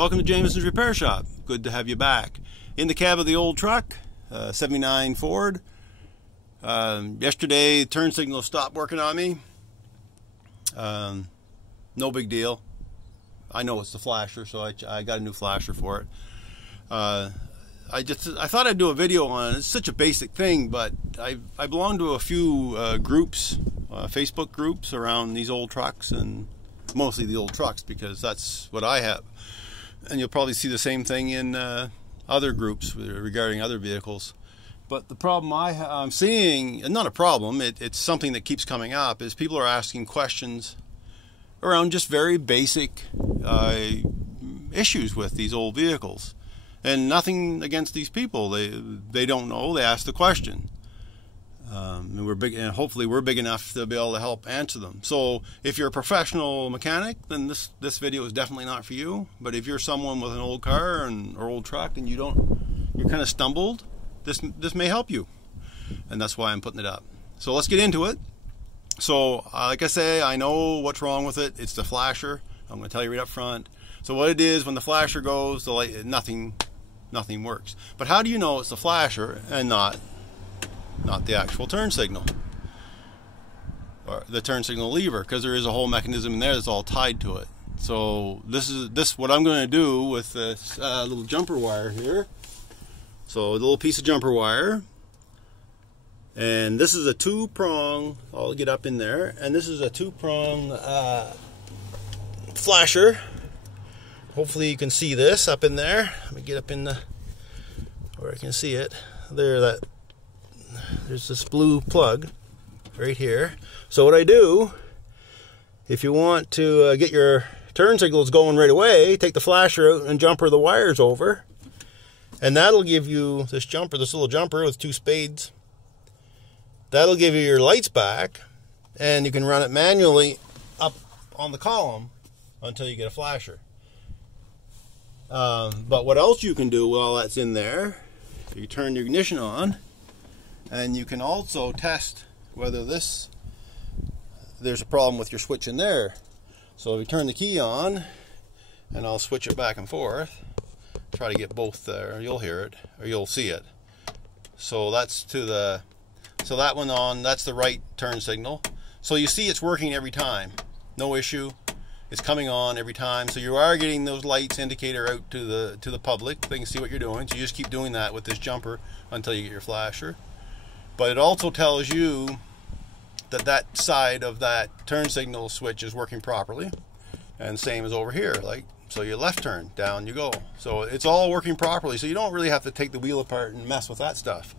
Welcome to Jameson's Repair Shop. Good to have you back. In the cab of the old truck, 79 Ford. Yesterday, turn signal stopped working on me. No big deal. I know it's the flasher, so I got a new flasher for it. I thought I'd do a video on it. It's such a basic thing, but I belong to a few groups, Facebook groups around these old trucks, and mostly the old trucks because that's what I have. And you'll probably see the same thing in other groups regarding other vehicles. But the problem I'm seeing, not a problem, it's something that keeps coming up, is people are asking questions around just very basic issues with these old vehicles. And nothing against these people. They don't know, they ask the question. And we're big, and hopefully we're big enough to be able to help answer them. So if you're a professional mechanic, then this video is definitely not for you. But if you're someone with an old car or old truck and you're kind of stumbled, this may help you. And that's why I'm putting it up. So let's get into it. So like I say, I know what's wrong with it. It's the flasher. I'm going to tell you right up front. So what it is, when the flasher goes, the light, nothing works. But how do you know it's the flasher and not the actual turn signal or the turn signal lever? Because there is a whole mechanism in there that's all tied to it. So this is what I'm going to do with this little jumper wire here. So a little piece of jumper wire, and this is a 2-prong. I'll get up in there, and this is a 2-prong flasher. Hopefully you can see this up in there. Let me get up in where I can see it. There's this blue plug right here. So what I do, if you want to get your turn signals going right away, take the flasher out and jumper the wires over, and that'll give you this little jumper with 2 spades. That'll give you your lights back, and you can run it manually up on the column until you get a flasher. But what else you can do while that's in there, you turn your ignition on, and you can also test whether there's a problem with your switch in there. So if you turn the key on, and I'll switch it back and forth, try to get both there, you'll hear it, or you'll see it. So that's so that one on, that's the right turn signal. So you see it's working every time, no issue. It's coming on every time, so you are getting those lights indicator out to the public. They can see what you're doing. So you just keep doing that with this jumper until you get your flasher. But it also tells you that side of that turn signal switch is working properly, and same as over here. So your left turn, down you go. So it's all working properly. So you don't really have to take the wheel apart and mess with that stuff.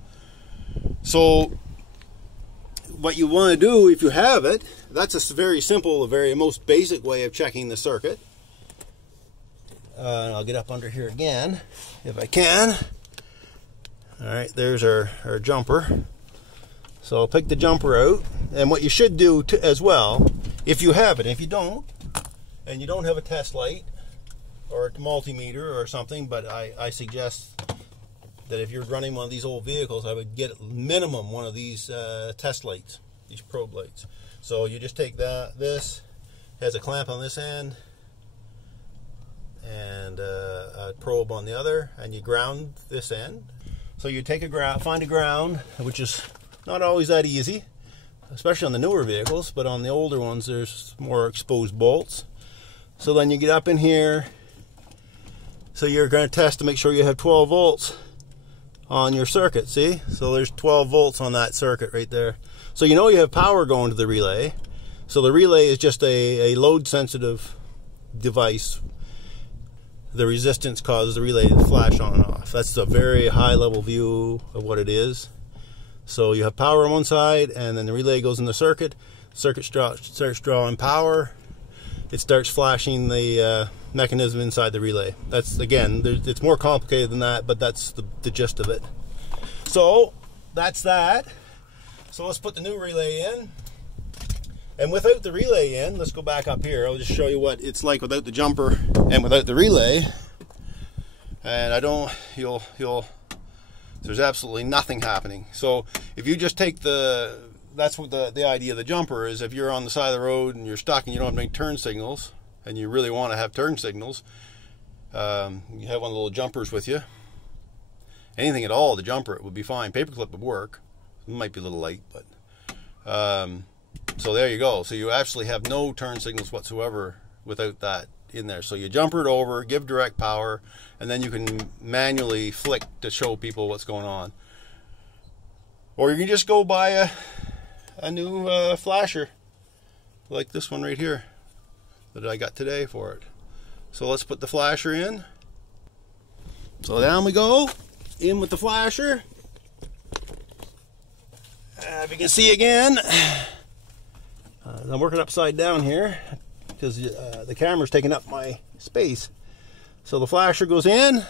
So what you want to do, if you have it, that's a very simple, most basic way of checking the circuit. And I'll get up under here again if I can. All right, there's our jumper. So I'll pick the jumper out, and what you should do as well, if you have it, if you don't, and you don't have a test light or a multimeter or something, but I suggest that if you're running one of these old vehicles, I would get minimum one of these test lights, these probe lights. So you just take this has a clamp on this end and a probe on the other, and you ground this end. So you take find a ground, which is not always that easy, especially on the newer vehicles, but on the older ones there's more exposed bolts. So then you get up in here, so you're going to test to make sure you have 12 volts on your circuit, see? So there's 12 volts on that circuit right there. So you know you have power going to the relay. So the relay is just a load sensitive device. The resistance causes the relay to flash on and off. That's a very high level view of what it is. So you have power on one side, and then the relay goes in the circuit. Circuit starts drawing power. It starts flashing the mechanism inside the relay. That's, again, it's more complicated than that, but that's the gist of it. So that's that. So let's put the new relay in. And without the relay in, let's go back up here. I'll just show you what it's like without the jumper and without the relay. And there's absolutely nothing happening. So if you just take that's what the idea of the jumper is. If you're on the side of the road and you're stuck and you don't have any turn signals, and you really want to have turn signals, You have one of the little jumpers with you. Anything at all, the jumper, it would be fine. Paperclip would work. It might be a little light, but so there you go. So you actually have no turn signals whatsoever without that in there. So you jumper it over, give direct power, and then you can manually flick to show people what's going on. Or you can just go buy a new flasher like this one right here that I got today for it. So let's put the flasher in. So down we go, in with the flasher. If you can see again, I'm working upside down here because the camera's taking up my space. So the flasher goes in,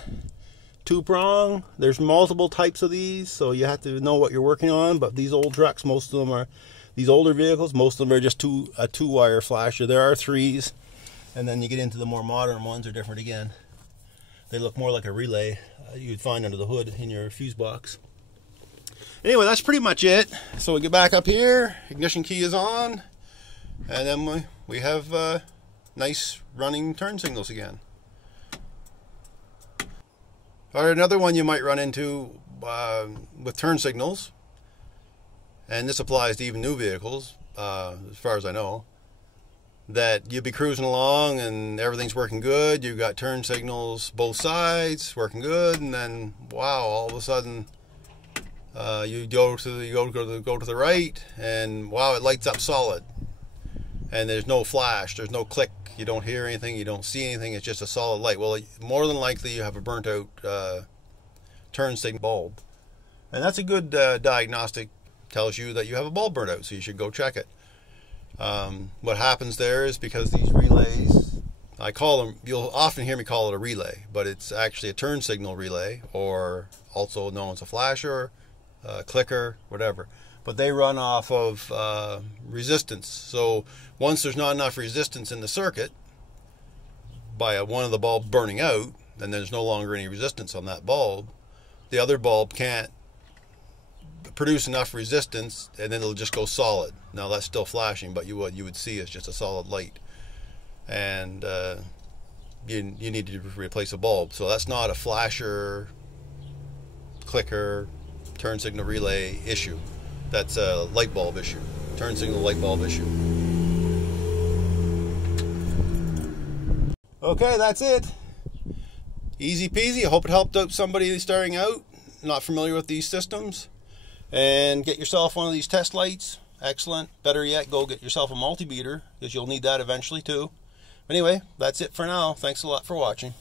2-prong. There's multiple types of these, so you have to know what you're working on. But these old trucks, most of them are, these older vehicles, most of them are just a 2-wire flasher. There are 3s, and then you get into the more modern ones are different again. They look more like a relay you'd find under the hood in your fuse box. Anyway, that's pretty much it. So we get back up here, ignition key is on, and then we have nice running turn signals again. All right, another one you might run into with turn signals, and this applies to even new vehicles, as far as I know, that you'll be cruising along and everything's working good. You've got turn signals both sides working good, and then wow, all of a sudden you go to the right, and wow, it lights up solid, and there's no flash, there's no click, you don't hear anything, you don't see anything, it's just a solid light. Well, more than likely you have a burnt out turn signal bulb, and that's a good diagnostic. Tells you that you have a bulb burnt out, so you should go check it. What happens there is, because these relays, I call them, you'll often hear me call it a relay, but it's actually a turn signal relay, or also known as a flasher, clicker, whatever. But they run off of resistance. So once there's not enough resistance in the circuit by one of the bulbs burning out, then there's no longer any resistance on that bulb. The other bulb can't produce enough resistance, and then it'll just go solid. Now that's still flashing, but you would see it's just a solid light, and you need to replace a bulb. So that's not a flasher, clicker, turn signal relay issue. That's a light bulb issue, turn signal light bulb issue. Okay, that's it. Easy peasy. I hope it helped out somebody starting out, not familiar with these systems. And get yourself one of these test lights. Excellent. Better yet, go get yourself a multimeter, because you'll need that eventually too. Anyway, that's it for now. Thanks a lot for watching.